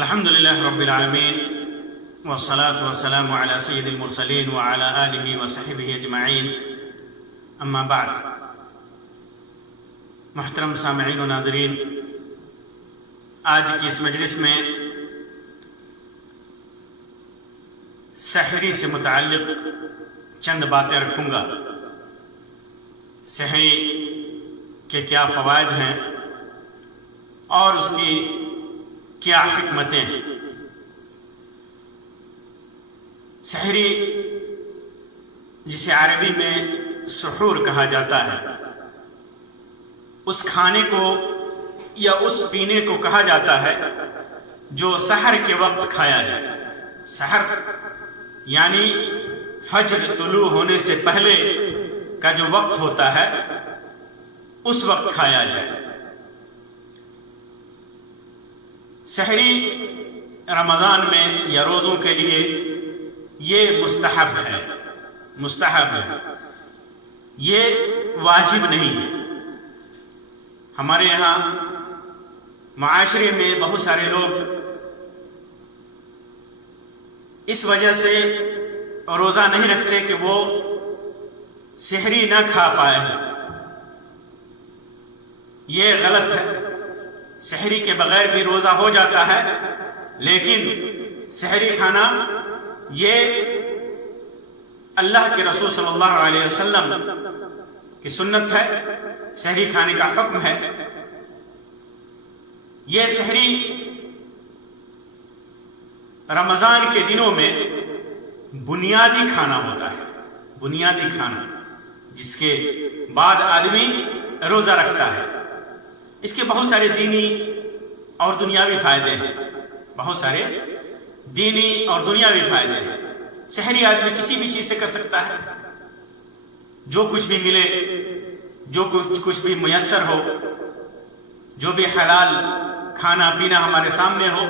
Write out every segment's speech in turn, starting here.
الحمد لله رب العالمين والصلاة والسلام على سيد المرسلين وعلى آله وصحبه اجمعین اما بعد. محترم سامعین و ناظرین، آج کی اس مجلس میں سحری سے متعلق چند باتیں رکھوں گا. سحری کے کیا فوائد ہیں اور اس کی کیا حکمتیں ہیں. سحری جسے عربی میں سحور کہا جاتا ہے، اس کھانے کو یا اس پینے کو کہا جاتا ہے جو سحر کے وقت کھایا جائے. سحر یعنی فجر طلوع ہونے سے پہلے کا جو وقت ہوتا ہے اس وقت کھایا جائے. سحری رمضان میں یا روزوں کے لیے یہ مستحب ہے، یہ واجب نہیں ہے. ہمارے یہاں معاشرے میں بہت سارے لوگ اس وجہ سے روزہ نہیں رکھتے کہ وہ سحری نہ کھا پائے. یہ غلط ہے. سحری کے بغیر بھی روزہ ہو جاتا ہے، لیکن سحری کھانا یہ اللہ کے رسول صلی اللہ علیہ وسلم کی سنت ہے. سحری کھانے کا حکم ہے. یہ سحری رمضان کے دنوں میں بنیادی کھانا ہوتا ہے، بنیادی کھانا جس کے بعد آدمی روزہ رکھتا ہے. اس کے بہت سارے دینی اور دنیاوی فائدے ہیں، بہت سارے دینی اور دنیاوی فائدے ہیں. سحری آدمی کسی بھی چیز سے کر سکتا ہے. جو کچھ بھی ملے، جو کچھ بھی میسر ہو، جو بھی حلال کھانا پینا ہمارے سامنے ہو،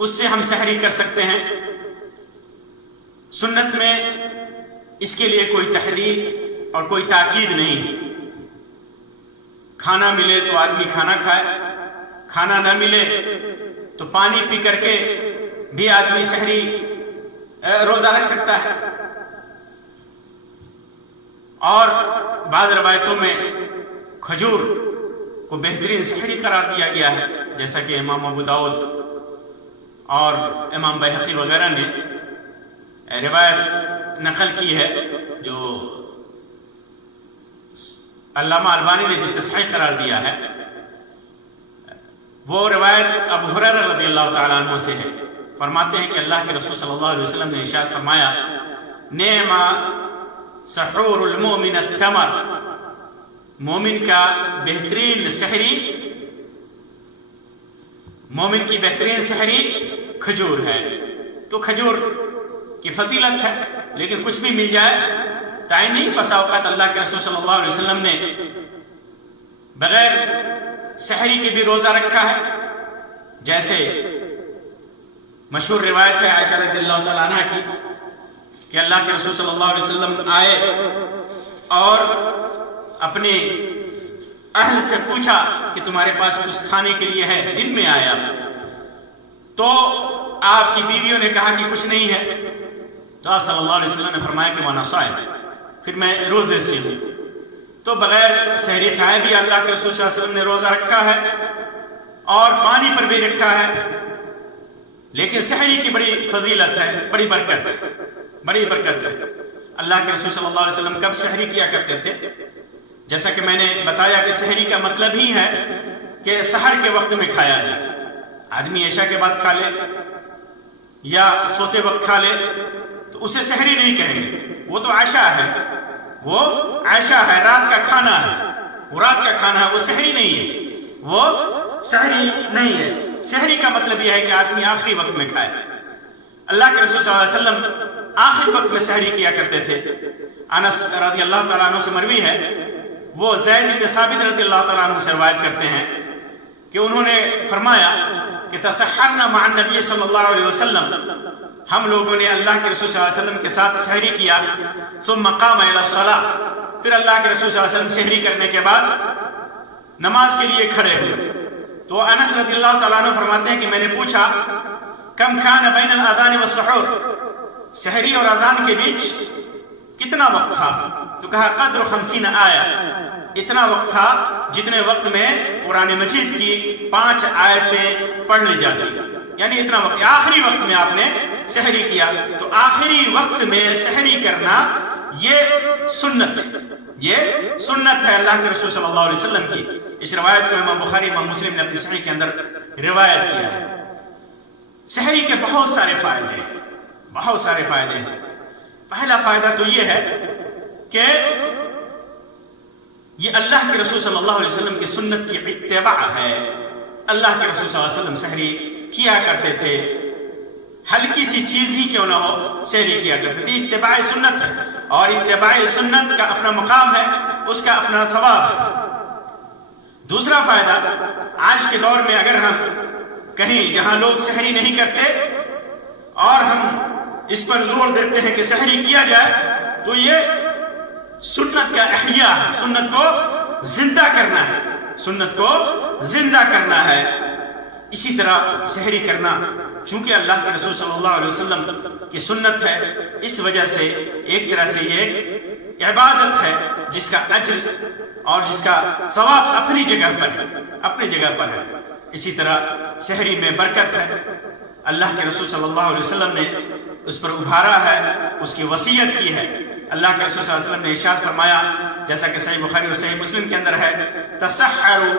اس سے ہم سحری کر سکتے ہیں. سنت میں اس کے لیے کوئی تحرید اور کوئی تاکید نہیں ہے. کھانا ملے تو آدمی کھانا کھائے، کھانا نہ ملے تو پانی پی کر کے بھی آدمی سحری روزہ رکھ سکتا ہے. اور بعض روایتوں میں کھجور کو بہترین سحری قرار دیا گیا ہے، جیسا کہ امام ابو داؤد اور امام بہقی وغیرہ نے روایت نقل کی ہے، جو علامہ البانی نے جسے صحیح قرار دیا ہے. وہ روایت ابو ہریرہ رضی اللہ تعالیٰ عنہ سے ہے. فرماتے ہیں کہ اللہ کے رسول صلی اللہ علیہ وسلم نے ارشاد فرمایا، نعم سحور المؤمن التمر، مومن کا بہترین سحری، مومن کی بہترین سحری کھجور ہے. تو کھجور کی فضیلت ہے، لیکن کچھ بھی مل جائے تعین نہیں. بسا اوقات اللہ کے رسول صلی اللہ علیہ وسلم نے بغیر سحری کے بھی روزہ رکھا ہے. جیسے مشہور روایت ہے عائشہ رضی اللہ تعالیٰ عنہ کی کہ اللہ کے رسول صلی اللہ علیہ وسلم آئے اور اپنے اہل سے پوچھا کہ تمہارے پاس کچھ کھانے کے لیے ہے؟ دن میں آیا تو آپ کی بیویوں نے کہا کہ کچھ نہیں ہے. تو آپ صلی اللہ علیہ وسلم نے فرمایا کہ وانا صائم، پھر میں روزے سے ہوں. تو بغیر سحری کھائے بھی اللہ کے رسول صلی اللہ علیہ وسلم نے روزہ رکھا ہے اور پانی پر بھی رکھا ہے. لیکن سحری کی بڑی فضیلت ہے، بڑی برکت ہے. اللہ کے رسول صلی اللہ علیہ وسلم کب سحری کیا کرتے تھے؟ جیسا کہ میں نے بتایا کہ سحری کا مطلب ہی ہے کہ سحر کے وقت میں کھایا جائے. آدمی عشاء کے بعد کھا لے یا سوتے وقت کھا لے تو اسے سحری نہیں کہیں گے. وہ تو عشاء ہے، وہ عشاء ہے، رات کا کھانا ہے. وہ رات کا کھانا ہے، وہ سحری نہیں ہے، وہ سحری نہیں ہے. سحری کا مطلب یہ ہے کہ آدمی آخری وقت میں کھائے. اللہ کے رسول صلی اللہ علیہ وسلم آخری وقت میں سحری کیا کرتے تھے. انس رضی اللہ تعالیٰ عنہ سے مروی ہے، وہ زید بن ثابت رضی اللہ تعالیٰ عنہ سے روایت کرتے ہیں کہ انہوں نے فرمایا کہ تسحرنا مع النبی صلی اللہ علیہ وسلم، ہم لوگوں نے اللہ کے رسول صلی اللہ علیہ وسلم کے ساتھ سحری کیا. ثم قام الى الصلاة، پھر اللہ کے رسول صلی اللہ علیہ وسلم سحری کرنے کے بعد نماز کے لیے کھڑے ہوئے. تو انس رضی اللہ تعالیٰ عنہ فرماتے ہیں کہ میں نے پوچھا کم کان بین الاذان والسحور، سحری اور اذان کے بیچ کتنا وقت تھا؟ تو کہا قدر 50 آیہ، اتنا وقت تھا جتنے وقت میں قرآن مجید کی 5 آیتیں پڑھ لی جاتی، یعنی اتنا وقت، آخری وقت میں آپ نے سحری کیا۔ تو آخری وقت میں سحری کرنا یہ سنت ہے، یہ سنت ہے اللہ کے رسول صلی اللہ علیہ وسلم کی۔ اس روایت کو امام بخاری امام مسلم نے اپنی صحیح کے اندر روایت کیا ہے۔ سحری کے بہت سارے فائدے ہیں، بہت سارے فائدے ہیں۔ پہلا فائدہ تو یہ ہے کہ یہ اللہ کے رسول صلی اللہ علیہ وسلم کی سنت کی اتباع ہے۔ اللہ کے رسول صلی اللہ علیہ وسلم سحری کیا کرتے تھے، ہلکی سی چیز ہی کیوں نہ ہو سحری کیا کرتے تھے۔ اتباع سنت ہے، اور اتباع سنت کا اپنا مقام ہے، اس کا اپنا ثواب ہے۔ دوسرا فائدہ، آج کے دور میں اگر ہم کہیں جہاں لوگ سحری نہیں کرتے اور ہم اس پر زور دیتے ہیں کہ سحری کیا جائے، تو یہ سنت کا احیاء ہے، سنت کو زندہ کرنا ہے، سنت کو زندہ کرنا ہے۔ اسی طرح سحری کرنا چونکہ اللہ کے رسول صلی اللہ علیہ وسلم کی سنت ہے، اس وجہ سے ایک طرح سے یہ ایک عبادت ہے جس کا اجر اور جس کا ثواب اپنی جگہ پر ہے، اپنی جگہ پر ہے۔ اسی طرح سحری میں برکت ہے، اللہ کے رسول صلی اللہ علیہ وسلم نے اس پر ابھارا ہے، اس کی وصیت کی ہے۔ اللہ کے رسول صلی اللہ علیہ وسلم نے ارشاد فرمایا، جیسا کہ صحیح بخاری اور صحیح مسلم کے اندر ہے، تسحروا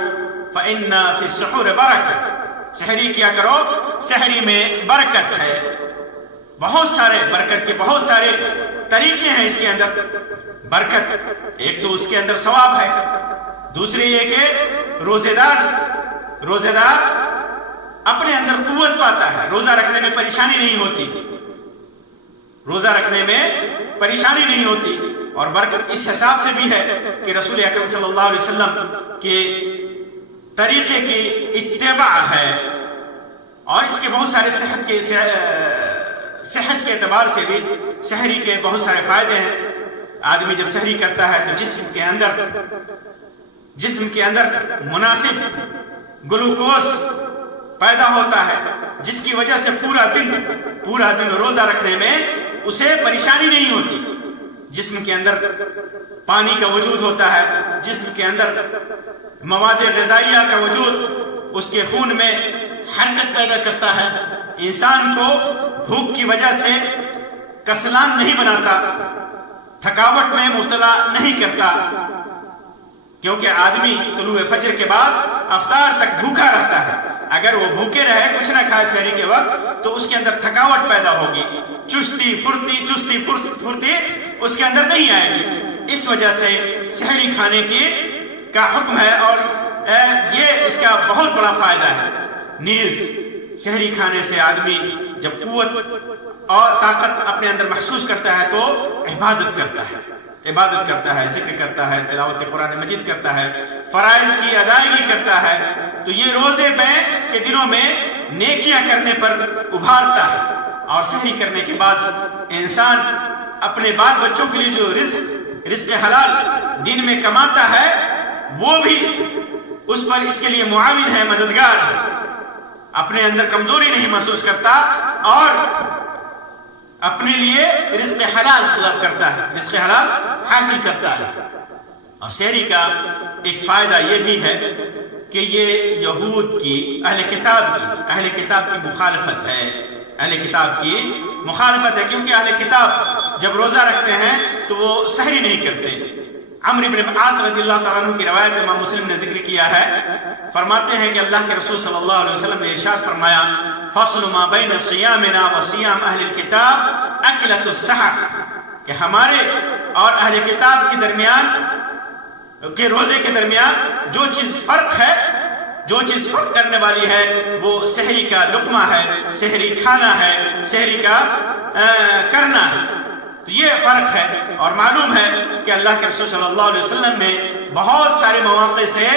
فإن فی السحور برکۃ، سحری کیا کرو، سحری میں برکت ہے۔ بہت سارے برکت کے بہت سارے طریقے ہیں اس کے اندر۔ برکت ایک تو اس کے اندر ثواب ہے، دوسری یہ کہ روزے دار اپنے اندر قوت پاتا ہے، روزہ رکھنے میں پریشانی نہیں ہوتی، روزہ رکھنے میں پریشانی نہیں ہوتی۔ اور برکت اس حساب سے بھی ہے کہ رسول اکرم صلی اللہ علیہ وسلم کے طریقے کی اتباع ہے، اور اس کے بہت سارے صحت کے اعتبار سے بھی سحری کے بہت سارے فائدے ہیں۔ آدمی جب سحری کرتا ہے تو جسم کے اندر مناسب گلوکوز پیدا ہوتا ہے، جس کی وجہ سے پورا دن روزہ رکھنے میں اسے پریشانی نہیں ہوتی۔ جسم کے اندر پانی کا وجود ہوتا ہے، جسم کے اندر مواد غذائیہ کا وجود اس کے خون میں حرکت پیدا کرتا ہے، انسان کو بھوک کی وجہ سے کسلان نہیں بناتا، تھکاوٹ میں مبتلا نہیں کرتا، کیونکہ آدمی طلوع فجر کے بعد افطار تک بھوکا رہتا ہے۔ اگر وہ بھوکے رہے، کچھ نہ کھائے سحری کے وقت، تو اس کے اندر تھکاوٹ پیدا ہوگی، چستی پھرتی اس کے اندر نہیں آئے گی۔ اس وجہ سے سحری کھانے کا حکم ہے، اور یہ اس کا بہت بڑا فائدہ ہے۔ نیز سحری کھانے سے آدمی جب قوت اور طاقت اپنے اندر محسوس کرتا ہے تو عبادت کرتا ہے، ذکر کرتا ہے، تلاوت قرآن مجید کرتا ہے، فرائض کی ادائیگی کرتا ہے۔ تو یہ روزے کے دنوں میں نیکیاں کرنے پر ابھارتا ہے، اور سحری کرنے کے بعد انسان اپنے بال بچوں کے لیے جو رزق حلال دین میں کماتا ہے، وہ بھی اس پر اس کے لیے معاون ہے، مددگار ہے، اپنے اندر کمزوری نہیں محسوس کرتا، اور اپنے لیے رزق حلال طلب کرتا ہے، رزق حلال حاصل کرتا ہے۔ اور سحری کا ایک فائدہ یہ بھی ہے کہ یہ یہود کی اہل کتاب کی مخالفت ہے، کیونکہ اہل کتاب جب روزہ رکھتے ہیں تو وہ سحری نہیں کرتے۔ عمرو بن عاص رضی اللہ تعالیٰ عنہ کی روایت امام مسلم نے ذکر کیا ہے، فرماتے ہیں کہ اللہ کے رسول صلی اللہ علیہ وسلم نے ارشاد فرمایا، فصل ما بین صیامنا و صیام اہل الکتاب اکلۃ السحر، کہ ہمارے اور اہل کتاب کے درمیان کے روزے کے درمیان جو چیز فرق کرنے والی ہے وہ سحری کا لقمہ ہے، سحری کھانا ہے، سحری کا کرنا ہے۔ تو یہ فرق ہے، اور معلوم ہے کہ اللہ کے رسول صلی اللہ علیہ وسلم نے بہت سارے مواقع سے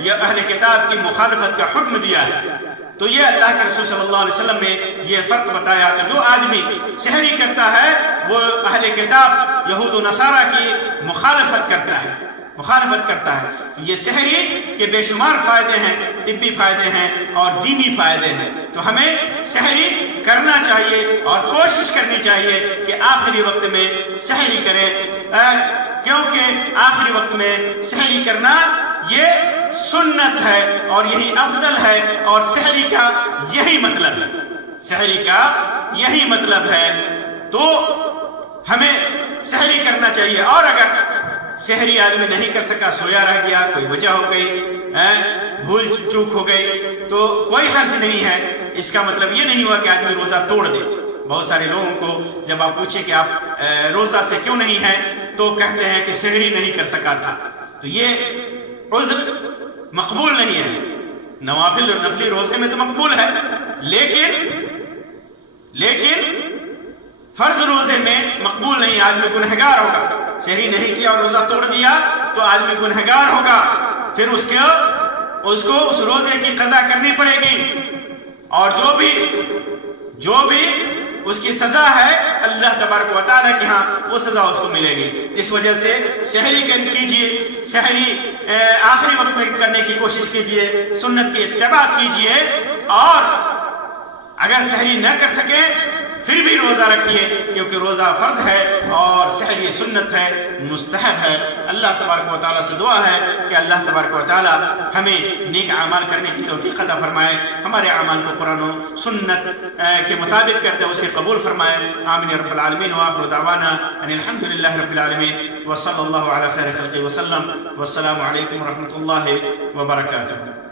یہ اہل کتاب کی مخالفت کا حکم دیا ہے۔ تو یہ اللہ کے رسول صلی اللہ علیہ وسلم نے یہ فرق بتایا کہ جو آدمی سحری کرتا ہے وہ اہل کتاب یہود و نصارہ کی مخالفت کرتا ہے، مخالفت کرتا ہے. تو یہ سحری کے بے شمار فائدے ہیں، طبی فائدے ہیں اور دینی فائدے ہیں. تو ہمیں سحری کرنا چاہیے اور کوشش کرنی چاہیے کہ آخری وقت میں سحری کرے، کیونکہ آخری وقت میں سحری کرنا یہ سنت ہے اور یہی افضل ہے، اور سحری کا یہی مطلب ہے، سحری کا یہی مطلب ہے. تو ہمیں سحری کرنا چاہیے. اور اگر سحری آدمی نہیں کر سکا، سویا رہ گیا، کوئی وجہ ہو گئی، بھول چوک ہو گئی، تو کوئی حرج نہیں ہے. اس کا مطلب یہ نہیں ہوا کہ آدمی روزہ توڑ دے. بہت سارے لوگوں کو جب آپ پوچھیں کہ آپ روزہ سے کیوں نہیں ہیں، تو کہتے ہیں کہ سحری نہیں کر سکا تھا. تو یہ عذر مقبول نہیں ہے. نوافل اور نفلی روزے میں تو مقبول ہے، لیکن فرض روزے میں مقبول نہیں. آدمی گنہگار ہوگا. سحری نہیں کیا اور روزہ توڑ دیا تو آدمی گنہگار ہوگا، پھر اس کو اس روزے کی قضا کرنی پڑے گی، اور جو بھی اس کی سزا ہے اللہ تبارک و تعالیٰ کے ہاں وہ سزا اس کو ملے گی. اس وجہ سے سحری کیجئے، سحری آخری وقت میں کرنے کی کوشش کیجئے، سنت کی اتباع کیجئے، اور اگر سحری نہ کر سکے پھر بھی روزہ رکھیے، کیونکہ روزہ فرض ہے اور سحری سنت ہے، مستحب ہے. اللہ تبارک و تعالیٰ سے دعا ہے کہ اللہ تبارک و تعالیٰ ہمیں نیک اعمال کرنے کی توفیق عطا فرمائے، ہمارے اعمال کو قرآن و سنت کے مطابق کرتے اسے قبول فرمائے. آمین رب العالمین. وآخر دعوانا ان الحمد للہ رب العالمین، وصلی اللہ علی خیر خلقہ وسلم، والسلام علیکم ورحمۃ اللہ وبرکاتہ.